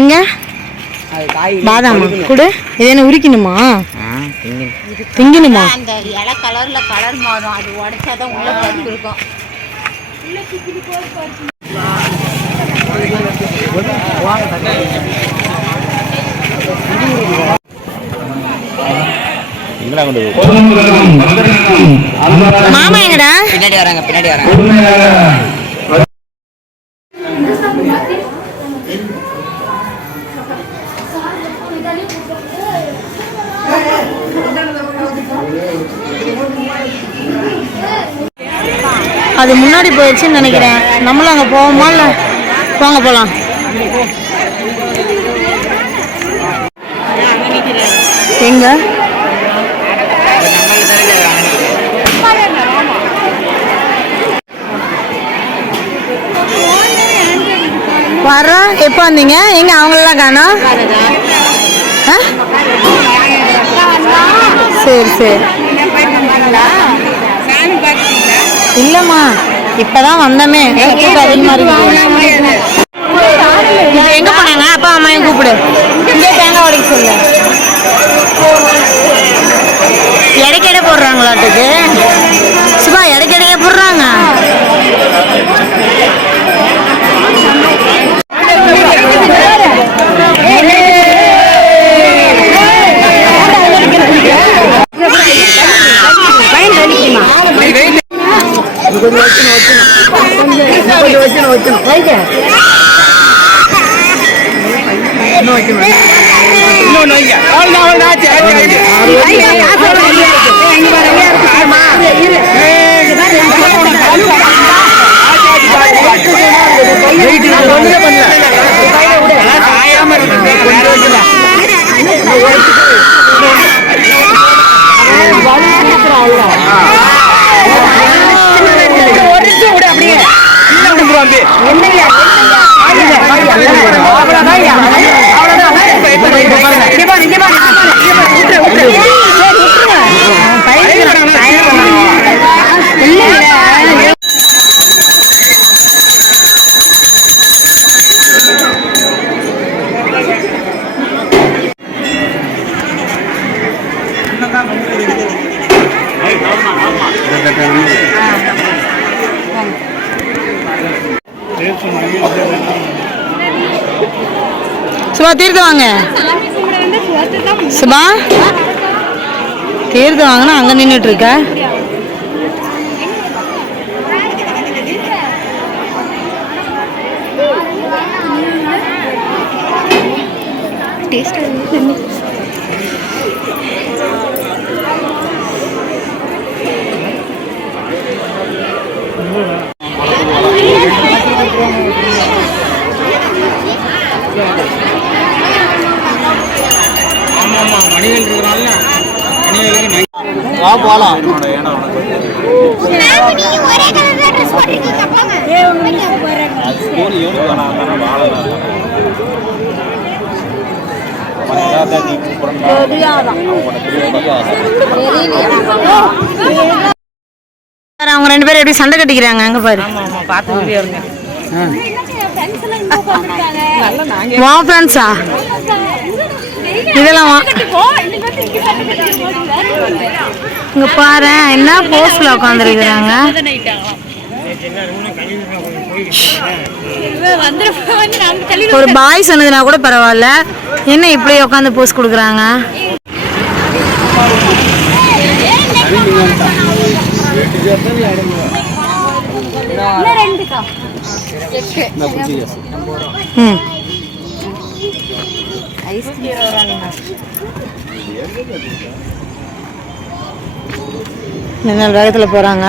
எங்க பாதாம் குடு. இது என்ன உரிக்கணுமா? திங்கணுமா? அந்த இலை கலர்ல கலர் மாறும், அது உடைச்சாதான் உள்ள பருப்பு இருக்கும். மாமா எங்கடா? பின்னாடி வராங்க. அது முன்னாடி போயிடுச்சுன்னு நினைக்கிறேன். நம்மளும் அங்கே போவோமா? இல்லை போங்க போகலாம். எங்க வர்றோம். எப்போ வந்தீங்க? எங்க அவங்களெல்லாம் காணோம். சரி சரி. இல்லம்மா, இப்பதான் வந்தமே. அதிகமா இருக்கு. எங்க போனாங்க? அப்பா அம்மாயும் கூப்பிடு. இங்கே தேங்காய் உடைக்க சொல்லு. இடைக்கிட போடுறாங்களாட்டுக்கு. சுபா இடைக்கிடையே போடுறாங்க. சுபா தீர்த்து வாங்க. சுபா தீர்த்து வாங்கினா அங்க நின்றுட்டு இருக்க. போலாம். அவங்க ரெண்டு பேரும் எப்படி சண்டை கட்டிக்கிறாங்க அங்க பாரு. இதெல்லாம் இங்க பாரு என்ன போஸ்ட்ல உட்காந்துருக்குறாங்க. ஒரு பாய் சொன்னதுனா கூட பரவாயில்ல, என்ன இப்படி உட்காந்து போஸ்ட் கொடுக்குறாங்க. என்ன வேகத்தில் போறாங்க.